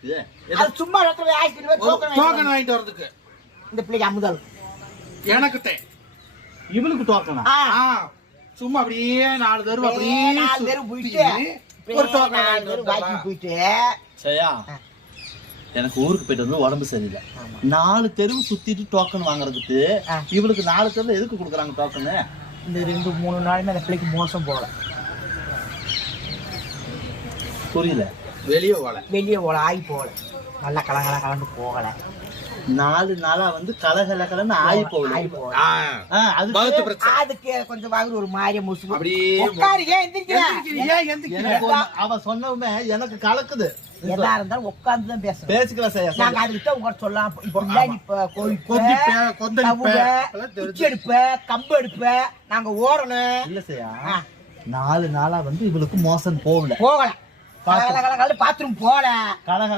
அதுக்கு அது சும்மா இடத்துல டோக்கன் வாங்கிட்டு வரதுக்கு இந்த பிள்ளைக்கு அமுதல் எனக்கு இவளுக்கு டோக்கனா சும்மா அப்படியே 4 தெரு அப்படியே 4 தெரு போயிட்டு ஒரு டோக்கன் வாக்கிங் போயிட்டு சரியா எனக்கு ஊருக்கு போயிட்டு வந்து உடம்பு சரியில்லை 4 தெருவு சுத்திட்டு டோக்கன் வாங்குறதுக்கு இவளுக்கு 4 தெருல எதுக்கு கொடுக்குறாங்க டோக்கனு இந்த 2-3 நாளுமே அந்த பிள்ளைக்கு மோசம் போகல புரியல வெளியே போல ஆகி போகல நல்லா கலந்து போகல 4 நாளா வந்து கலகலன்னு ஆகி போகல அதுக்கு கொஞ்சம் வாங்கி ஒரு மாதிரியா முசு அப்படியே அவ சொன்னவுமே எனக்கு கலக்குது எதா இருந்தாலும் உட்கார்ந்துதான் பேசணும் பேசிக்கலாம் சார் நாங்க அதுக்கிட்ட உங்கள்கிட்ட சொல்லலாம் குச்சி எடுப்ப கம்பு எடுப்ப நாங்க ஓடணும் இல்ல செய்யா 4 நாளா வந்து இவளுக்கு மோசம் போகல பாத்ரூம் போல